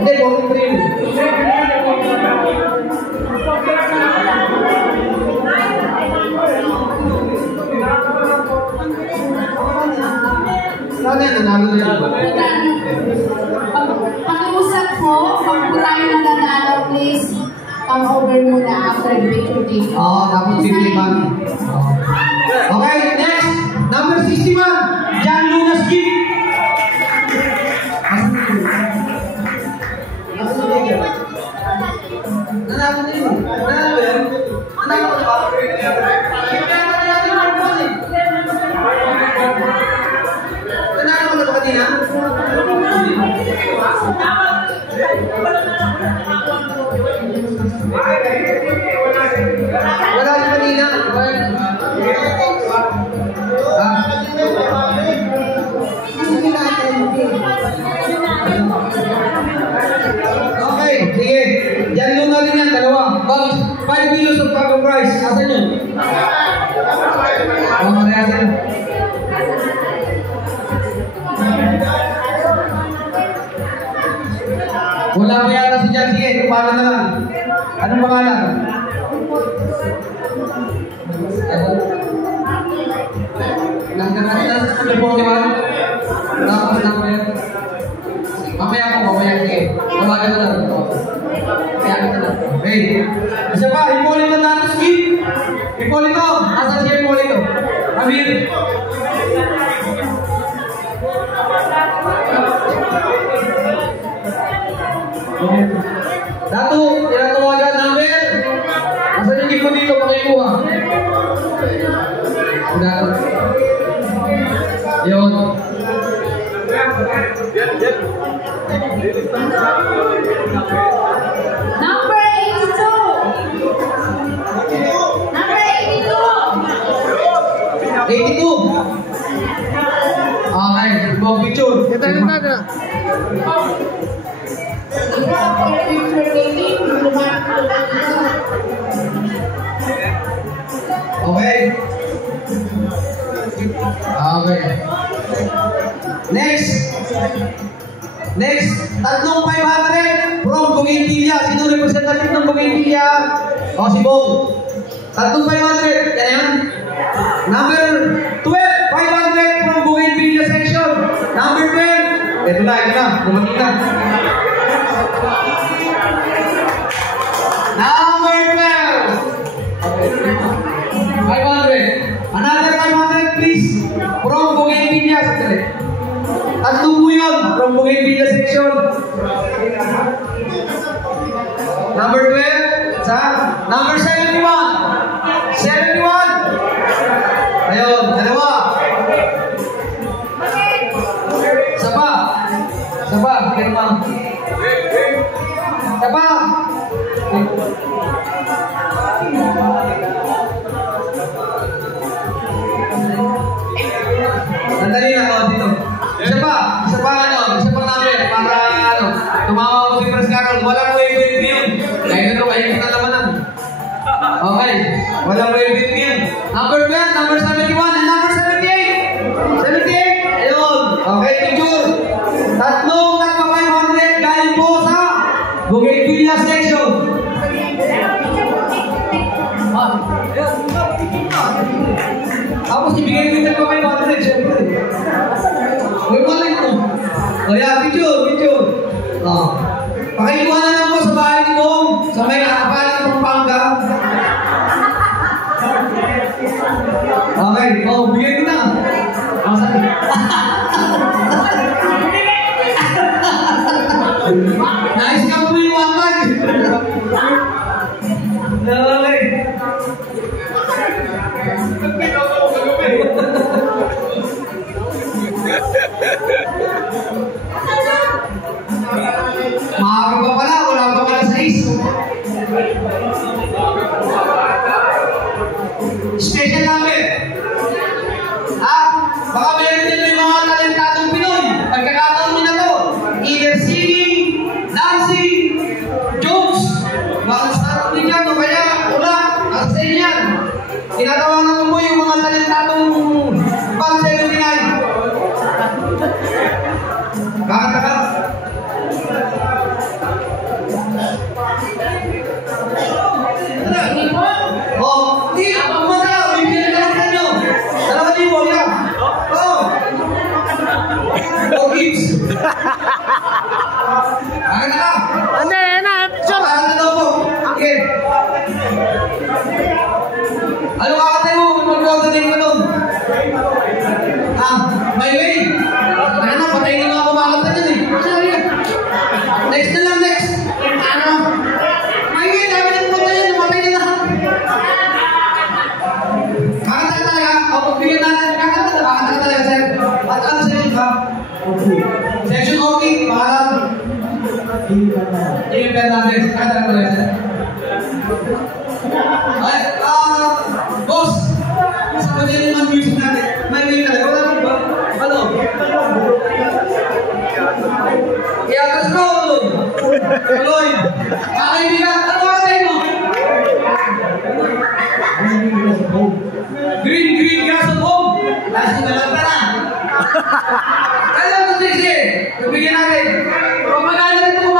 Hindi, 43. Saan yan? Nanalo na yun. Pag-uusap po, pag po tayo nananalo, please come over muna after the picture. Oo, tapos 51. Okay, next. Number 61. John Lunas Gift. Nanalo na yun. Nanalo yun. Nanalo na ba? Nanalo ko na ito kanina? Wala siya kanina. Okay, sige. Diyan nyo na rin yan, dalawa. 5 kilos of carbon rice. Asan yun? Oo, marehas yan. Wala mo yata si Jan. Sige, kumpara na lang. Anong pangalan? Nasa telefon ni Juan? Tapos naman. Mamaya ako, mamaya. Sige, mabaga na lang. Kaya ka na. Okay. Isa pa, Hipolito natin, Skip. Hipolito. Asan siya Hipolito? Amir. Datu, tinatawagan namin. Asan yung tipo dito pakikuha? Yun. Number 82. Number 82. 82. Okay, ibang picture. Ito Okay. Okay. Next. Next. Tatlong 500 from Bougainvillea. Sino representative ng Bougainvillea? O, si Bong. Tatlong 500. Yan yan. Number 12. 500 from Bougainvillea section. Number 12. Ito na. Dumating na. Number 12. Okay. 500. Another 500 please. From Bougainvillea section. Tatlong po yun. From Bougainvillea section. Number 12. Sa number 71. 71. Ayun. Dalawa. Sapa. Bigyan mo. Sapa. Sandali na ako dito. Isa pa namin para tumawa ko si Pres Carol. Walang wave yun. Kaya ito kayo na naman. Okay. Walang wave yun. Number 12, number 71, and number 78. 78. Ayun. Okay, picture. Tatlong 500 galing po sa Bougainvillea section. Tapos ibigay ko yung 500, syempre. Huwag mo lang ito. Kaya, picture. Pakikuha na lang po sa bahay ni Bong. Sa may kakapalan ng Pampanga. Okay, bigay ko na. Nice ka po yung 1 bag. Okay. Maaga pa pala, wala pa pala 6. Special namin. Baka meron din yung mga talentadong Pinoy. Pagkakataon nyo na to. Either singing, dancing, Bakit na? Hindi, na. Sure. Bakit na daw po? Okay. Ano kakatay mo? Magkakatay mo nun? My way. Ano, patayin na mga kumalat na dyan eh. Sorry. Next na lang, next. Ano? My way, dami na pumunta yan. Lumatay na lahat. Kakatay talaga. O, pagbigyan natin. Kakatay talaga, sir. At ano sa'yo, ba? Section okay. Pangalan. Yung natin. Kakatay talaga, sir. Ay, boss. Sa pwede rin ang music natin. May way talaga. Wala mo ba? Ano? Kaya Castro! Kaloy! Kakaibigan! Ano ba katay mo? Green gas at home! Last na lang ka na! Kaya lang ito, sige! Tubigyan natin! Kung magkano rin ito